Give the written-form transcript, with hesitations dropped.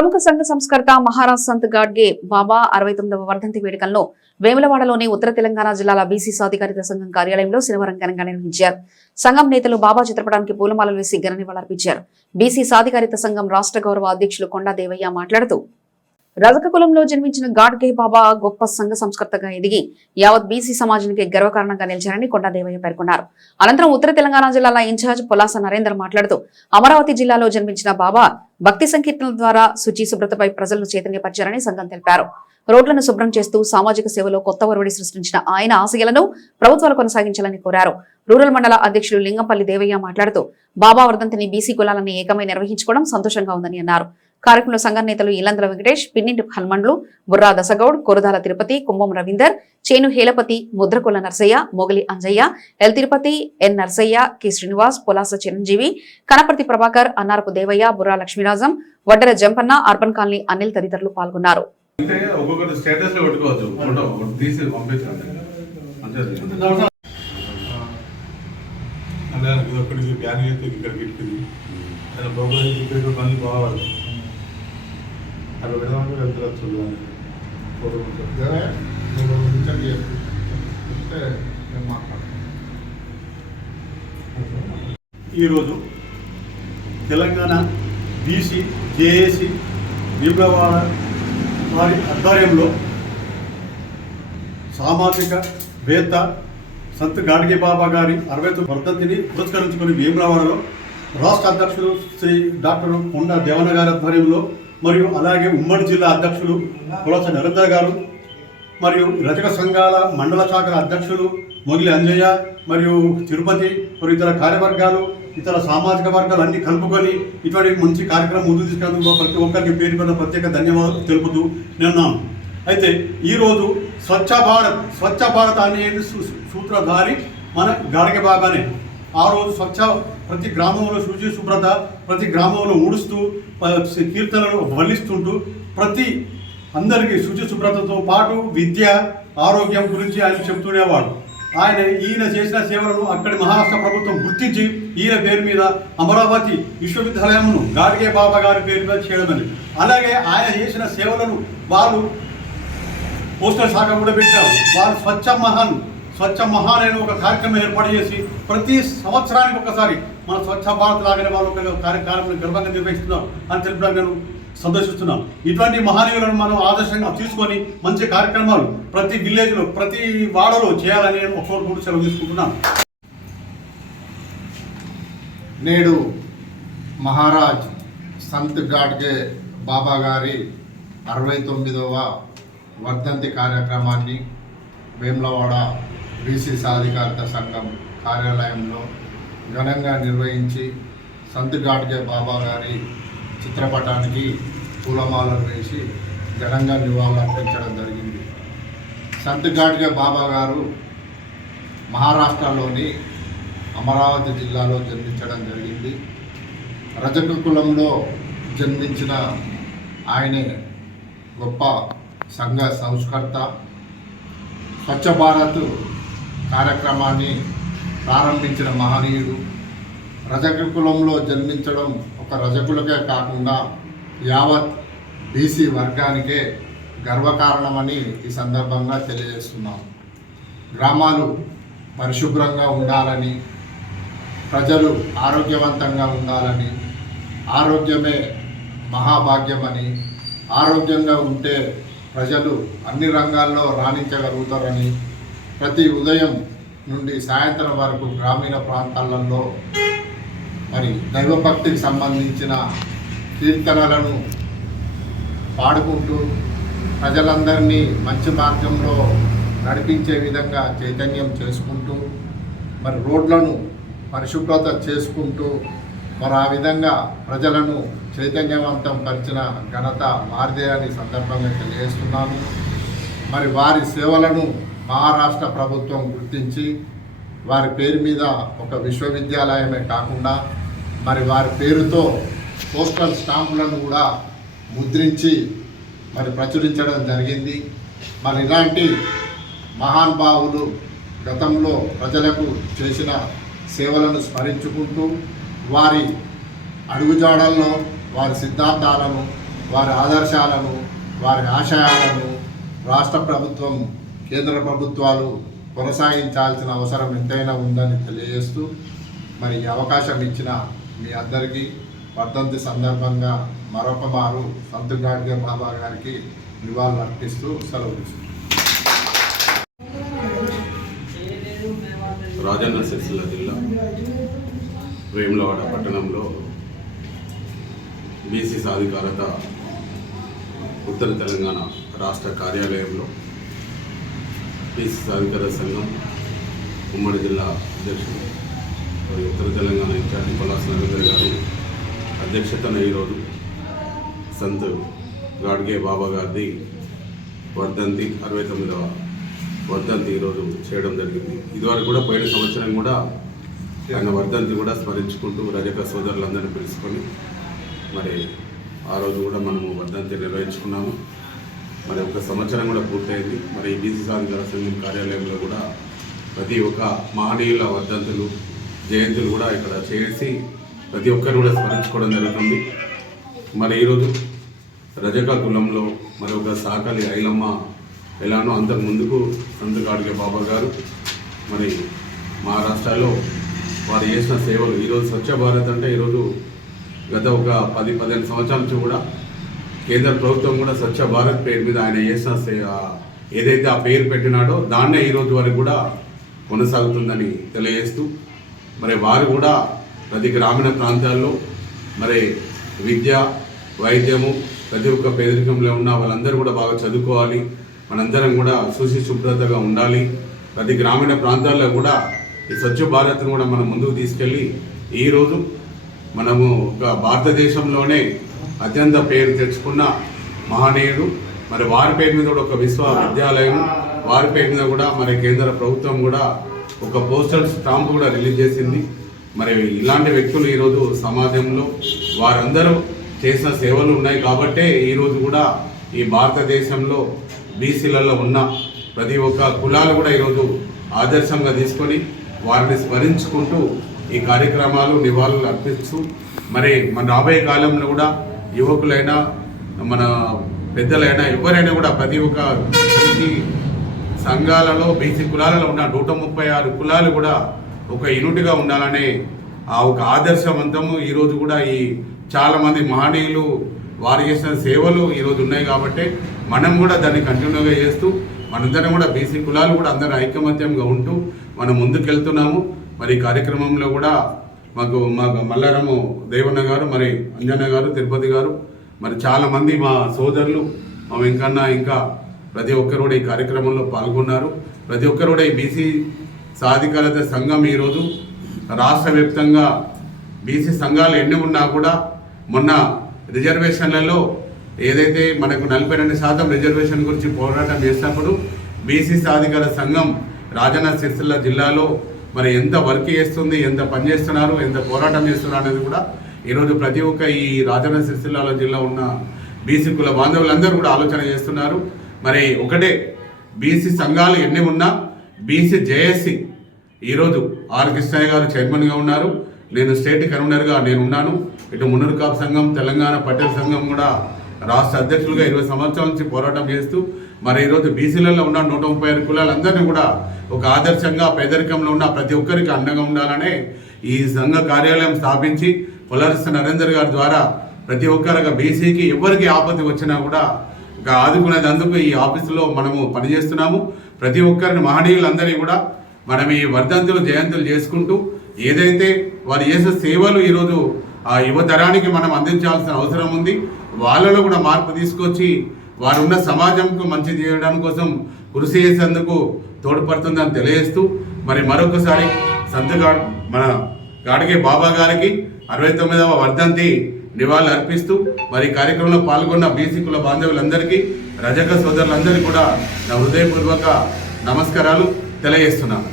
ప్రముఖ సంఘ సంస్కర్త మహారాజ్ సంత్ గాడ్గే బాబా 69వ వర్ధంతి వేడుకలను వేములవాడలోని ఉత్తర తెలంగాణ జిల్లాల బీసీ సాధికారిత సంఘం కార్యాలయంలో శనివారం ఘనంగా నిర్వహించారు. సంఘం నేతలు బాబా చిత్రపటానికి పూలమాలలు వేసి ఘన నివాళులర్పించారు. బీసీ సాధికారిత సంఘం రాష్ట్ర గౌరవ అధ్యక్షులు కొండా దేవయ్య మాట్లాడుతూ రజక కులంలో జన్మించిన గాడ్గే బాబా గొప్ప సంఘ సంస్కర్తగా ఎదిగి యావత్ బీసీ సమాజానికి గర్వకారణంగా నిలిచారని కొండా దేవయ్య పేర్కొన్నారు. అనంతరం ఉత్తర తెలంగాణ జిల్లాల ఇన్ఛార్జ్ పొలాస నరేందర్ మాట్లాడుతూ అమరావతి జిల్లాలో జన్మించిన బాబా భక్తి సంకీర్తనల ద్వారా శుచి శుభ్రతపై ప్రజలను చైతన్యపరిచారని సంఘం తెలిపారు. రోడ్లను శుభ్రం చేస్తూ సామాజిక సేవలో కొత్త ఒరవడి సృష్టించిన ఆయన ఆశయాలను ప్రభుత్వాలు కొనసాగించాలని కోరారు. రూరల్ మండల అధ్యక్షులు లింగంపల్లి దేవయ్య మాట్లాడుతూ బాబా వర్ధంతిని బీసీ కులాలని ఏకమై నిర్వహించుకోవడం సంతోషంగా ఉందని అన్నారు. కార్యక్రమంలో సంఘం నేతలు ఇల్లందుల వెంకటేష్, పిన్నింటి హనుమండ్లు, బుర్రా దసగౌడ్, కొరదాల తిరుపతి, కుంభం రవీందర్, చేను హేలపతి, ముద్రకొల్ల నర్సయ్య, మొగలి అంజయ్య, ఎల్ తిరుపతి, ఎన్ Narsaiah, K Srinivas, Polasa Chiranjeevi, Kanaparthi Prabhakar, Annarapu Devayya, Borra Lakshmi Rajam, వడ్డర Jampanna, urban colony Anil తదితరులు పాల్గొన్నారు. ఈరోజు తెలంగాణ బీసీ జేఏసీ వేములవాడ వారి ఆధ్వర్యంలో సామాజిక వేత్త సంత్ గాడ్గే బాబా గారి 69వ వర్ధంతిని పురస్కరించుకుని వేములవాడలో రాష్ట్ర అధ్యక్షులు శ్రీ డాక్టర్ కొండా దేవన్న గారి ఆధ్వర్యంలో మరియు అలాగే ఉమ్మడి జిల్లా అధ్యక్షులు పొలాస నరేందర్ గారు మరియు రజక సంఘాల మండల శాఖల అధ్యక్షులు మొగిలి అంజయ్య మరియు తిరుపతి మరియు ఇతర కార్యవర్గాలు ఇతర సామాజిక వర్గాలు అన్ని కలుపుకొని ఇటువంటి మంచి కార్యక్రమం ముందు తీసుకెళ్తున్న ప్రతి ఒక్కరికి పేరు పైన ప్రత్యేక ధన్యవాదాలు తెలుపుతూ నేనున్నాను. అయితే ఈరోజు స్వచ్ఛ భారత్ అనేది సూత్రధారి మన గాడ్గే బాబానే. ఆ రోజు ప్రతి గ్రామంలో శుచి శుభ్రత, ప్రతి గ్రామంలో ఊడుస్తూ కీర్తనలు వల్లిస్తుంటూ ప్రతి అందరికీ శుచి శుభ్రతతో పాటు విద్య ఆరోగ్యం గురించి ఆయన చెబుతుండేవాడు. ఈయన చేసిన సేవలను అక్కడి మహారాష్ట్ర ప్రభుత్వం గుర్తించి ఈయన పేరు మీద అమరావతి విశ్వవిద్యాలయంను గాడ్గే బాబా గారి పేరు మీద చేయడమని, అలాగే ఆయన చేసిన సేవలను వాళ్ళు పోస్టల్ శాఖ కూడా పెట్టారు. వాళ్ళు స్వచ్ఛ మహాన్ అనే ఒక కార్యక్రమం ఏర్పాటు చేసి ప్రతి సంవత్సరానికి ఒకసారి మన స్వచ్ఛ భారత్ లాగానే వాళ్ళు కార్యక్రమం గర్వంగా నిర్వహిస్తున్నారు అని తెలుపడానికి నేను సందర్శిస్తున్నాం. ఇటువంటి మహనీయులను మనం ఆదర్శంగా తీసుకొని మంచి కార్యక్రమాలు ప్రతి విలేజ్లో ప్రతి వాడలో చేయాలని నేను ఒక్కొక్కరు సెలవు తీసుకుంటున్నాను. నేడు మహారాజ్ సంత్ గాడ్గే బాబా గారి 69వ వర్ధంతి కార్యక్రమాన్ని వేములవాడ బీసీ సాధికారిత సంఘం కార్యాలయంలో ఘనంగా నిర్వహించి సంత్ గాడ్గే బాబా గారి చిత్రపటానికి పూలమాలలు వేసి ఘనంగా నివాళులు అర్పించడం జరిగింది. సంత్ గాడ్గే బాబా గారు మహారాష్ట్రలోని అమరావతి జిల్లాలో జన్మించడం జరిగింది. రజక కులంలో జన్మించిన ఆయనే గొప్ప సంఘ సంస్కర్త. స్వచ్ఛ భారత్ కార్యక్రమాన్ని ప్రారంభించిన మహనీయుడు. రజక కులంలో జన్మించడం ఒక రజకులకే కాకుండా యావత్ బీసీ వర్గానికే గర్వకారణమని ఈ సందర్భంగా తెలియజేస్తున్నాం. గ్రామాలు పరిశుభ్రంగా ఉండాలని, ప్రజలు ఆరోగ్యవంతంగా ఉండాలని, ఆరోగ్యమే మహాభాగ్యమని, ఆరోగ్యంగా ఉంటే ప్రజలు అన్ని రంగాల్లో రాణించగలుగుతారని ప్రతి ఉదయం నుండి సాయంత్రం వరకు గ్రామీణ ప్రాంతాలలో మరి దైవభక్తికి సంబంధించిన కీర్తనలను పాడుకుంటూ ప్రజలందరినీ మంచి మార్గంలో నడిపించే విధంగా చైతన్యం చేసుకుంటూ మరి రోడ్లను పరిశుభ్రత చేసుకుంటూ మరి ఆ విధంగా ప్రజలను చైతన్యవంతం పరిచిన ఘనత వారిదే అని సందర్భంగా తెలియజేస్తున్నాను. మరి వారి సేవలను మహారాష్ట్ర ప్రభుత్వం గుర్తించి వారి పేరు మీద ఒక విశ్వవిద్యాలయమే కాకుండా మరి వారి పేరుతో పోస్టల్ స్టాంపులను కూడా ముద్రించి మరి ప్రచురించడం జరిగింది. మరి ఇలాంటి మహానుభావులు గతంలో ప్రజలకు చేసిన సేవలను స్మరించుకుంటూ వారి అడుగుజాడల్లో వారి సిద్ధాంతాలను వారి ఆదర్శాలను, వారి ఆశయాలను రాష్ట్ర ప్రభుత్వం, కేంద్ర ప్రభుత్వాలు కొనసాగించాల్సిన అవసరం ఎంతైనా ఉందని తెలియజేస్తూ, మరి ఈ అవకాశం ఇచ్చిన మీ అందరికీ వర్ధంతి సందర్భంగా మరొక మారు సంత్ గాడ్గే బాబా గారికి నివాళులు అర్పిస్తూ సెలవు తీసుకుంటాం. రాజన్న సిరిసిల్ల జిల్లా వేములవాడ పట్టణంలో బీసీ సాధికారత ఉత్తర తెలంగాణ రాష్ట్ర కార్యాలయంలో బీసీ సాధికారత సంఘం ఉమ్మడి జిల్లా అధ్యక్షుడు మరియు ఉత్తర తెలంగాణ ఇన్ఛార్జి పలాస నరేంద్ర గారి అధ్యక్షతన ఈరోజు సంత్ గాడ్గే బాబా గారిది వర్ధంతి 69వ వర్ధంతి ఈరోజు చేయడం జరిగింది. ఇదివరకు కూడా పోయిన సంవత్సరం కూడా ఆయన వర్ధంతి కూడా స్మరించుకుంటూ రజక సోదరులందరినీ పిలుచుకొని మరి ఆ రోజు కూడా మనము వర్ధంతి నిర్వహించుకున్నాము. మరి ఒక సంవత్సరం కూడా పూర్తయింది. మరి బీసీ సాధికార సంఘం కార్యాలయంలో కూడా ప్రతి ఒక్క మహనీయుల వర్ధంతులు, జయంతులు కూడా ఇక్కడ చేసి ప్రతి ఒక్కరు కూడా స్మరించుకోవడం జరుగుతుంది. మరి ఈరోజు రజక కులంలో మరి ఒక సాకలి ఐలమ్మ ఎలానో అంతకు ముందుకు సంత్ గాడ్గే బాబా గారు మరి మహారాష్ట్రలో వారు చేసిన సేవలు, ఈరోజు స్వచ్ఛ భారత్ అంటే ఈరోజు గత ఒక 10-15 సంవత్సరాల నుంచి కూడా కేంద్ర ప్రభుత్వం కూడా స్వచ్ఛ భారత్ పేరు మీద ఆయన చేసిన ఏదైతే ఆ పేరు పెట్టినాడో దాన్నే ఈరోజు వరకు కూడా కొనసాగుతుందని తెలియజేస్తూ, మరి వారు కూడా ప్రతి గ్రామీణ ప్రాంతాల్లో మరి విద్య, వైద్యము, ప్రతి ఒక్క పేదరికంలో ఉన్న వాళ్ళందరూ కూడా బాగా చదువుకోవాలి, మనందరం కూడా శుచి శుభ్రతగా ఉండాలి, ప్రతి గ్రామీణ ప్రాంతాల్లో కూడా ఈ స్వచ్ఛ భారత్ను కూడా మనం ముందుకు తీసుకెళ్ళి ఈరోజు మనము ఒక భారతదేశంలోనే అత్యంత పేరు తెచ్చుకున్న మహనీయుడు, మరి వారి పేరు మీద కూడా ఒక విశ్వవిద్యాలయం, వారి పేరు మీద కూడా మరి కేంద్ర ప్రభుత్వం కూడా ఒక పోస్టల్ స్టాంప్ కూడా రిలీజ్ చేసింది. మరి ఇలాంటి వ్యక్తులు ఈరోజు సమాజంలో వారందరూ చేసిన సేవలు ఉన్నాయి కాబట్టే ఈరోజు కూడా ఈ భారతదేశంలో బీసీలలో ఉన్న ప్రతి ఒక్క కులాలు కూడా ఈరోజు ఆదర్శంగా తీసుకొని వారిని స్మరించుకుంటూ ఈ కార్యక్రమాలు నివాళులు అర్పిస్తూ, మరి మన రాబోయే కాలంలో కూడా యువకులైనా మన పెద్దలైనా ఎవరైనా కూడా ప్రతి ఒక్క బీసీ సంఘాలలో, బీసీ కులాలలో ఉన్న 136 కులాలు కూడా ఒక యూనిట్గా ఉండాలనే ఆ ఒక ఆదర్శవంతము ఈరోజు కూడా ఈ చాలామంది మహనీయులు వారు చేసిన సేవలు ఈరోజు ఉన్నాయి కాబట్టి మనం కూడా దాన్ని కంటిన్యూగా చేస్తూ మనందరం కూడా బీసీ కులాలు కూడా అందరూ ఐకమత్యంగా ఉంటూ మనం ముందుకెళ్తున్నాము. మరి ఈ కార్యక్రమంలో కూడా మాకు మల్లారము దేవన్న గారు, మరి అంజన్న గారు, తిరుపతి గారు, మరి చాలామంది మా సోదరులు, మా వెంకన్న, ఇంకా ప్రతి ఒక్కరు కూడా ఈ కార్యక్రమంలో పాల్గొన్నారు. ప్రతి ఒక్కరు కూడా ఈ బీసీ సాధికారత సంఘం ఈరోజు రాష్ట్ర వ్యాప్తంగా బీసీ సంఘాలు ఎన్ని ఉన్నా కూడా మొన్న రిజర్వేషన్లలో ఏదైతే మనకు 42% రిజర్వేషన్ గురించి పోరాటం చేసినప్పుడు బీసీ సాధికార సంఘం రాజన్న సిరిసిల్ల జిల్లాలో మరి ఎంత వర్క్ చేస్తుంది, ఎంత పని చేస్తున్నారు, ఎంత పోరాటం చేస్తున్నారు అనేది కూడా ఈరోజు ప్రతి ఒక్క ఈ రాజన్న సిరిసిల్ల జిల్లా ఉన్న బీసీ కుల బాంధవులందరూ కూడా ఆలోచన చేస్తున్నారు. మరి ఒకటే, బీసీ సంఘాలు ఎన్ని ఉన్నా బీసీ జేఏసీ ఈరోజు ఆర్ కృష్ణయ్య గారు చైర్మన్గా ఉన్నారు, నేను స్టేట్ కన్వీనర్గా నేను ఉన్నాను. ఇటు మున్నూరు కాపు సంఘం, తెలంగాణ పటేల్ సంఘం కూడా రాష్ట్ర అధ్యక్షులుగా 20 సంవత్సరాల నుంచి పోరాటం చేస్తూ మరి ఈరోజు బీసీలలో ఉన్న 136 కులాలందరినీ కూడా ఒక ఆదర్శంగా పేదరికంలో ఉన్న ప్రతి ఒక్కరికి అండగా ఉండాలనే ఈ సంఘ కార్యాలయం స్థాపించి పలాస నరేందర్ గారి ద్వారా ప్రతి ఒక్కరికి బీసీకి ఎవరికి ఆపత్తి వచ్చినా కూడా ఆదుకునేందుకు ఈ ఆఫీసులో మనము పనిచేస్తున్నాము. ప్రతి ఒక్కరిని మహనీయులందరినీ కూడా మనం ఈ వర్ధంతులు, జయంతులు చేసుకుంటూ ఏదైతే వారు చేసే సేవలు ఈరోజు ఆ యువతరానికి మనం అందించాల్సిన అవసరం ఉంది. వాళ్ళలో కూడా మార్పు తీసుకొచ్చి వారు ఉన్న సమాజంకు మంచి చేయడానికి కోసం కృషి చేసేందుకు తోడ్పడుతుందని తెలియజేస్తూ, మరి మరొకసారి సంత్ మన గాడ్గే బాబా గారికి 69వ వర్ధంతి నివాళులు అర్పిస్తూ మరి కార్యక్రమంలో పాల్గొన్న బీసీ కుల బాంధవులందరికీ, రజక సోదరులందరికీ కూడా నా హృదయపూర్వక నమస్కారాలు తెలియజేస్తున్నాను.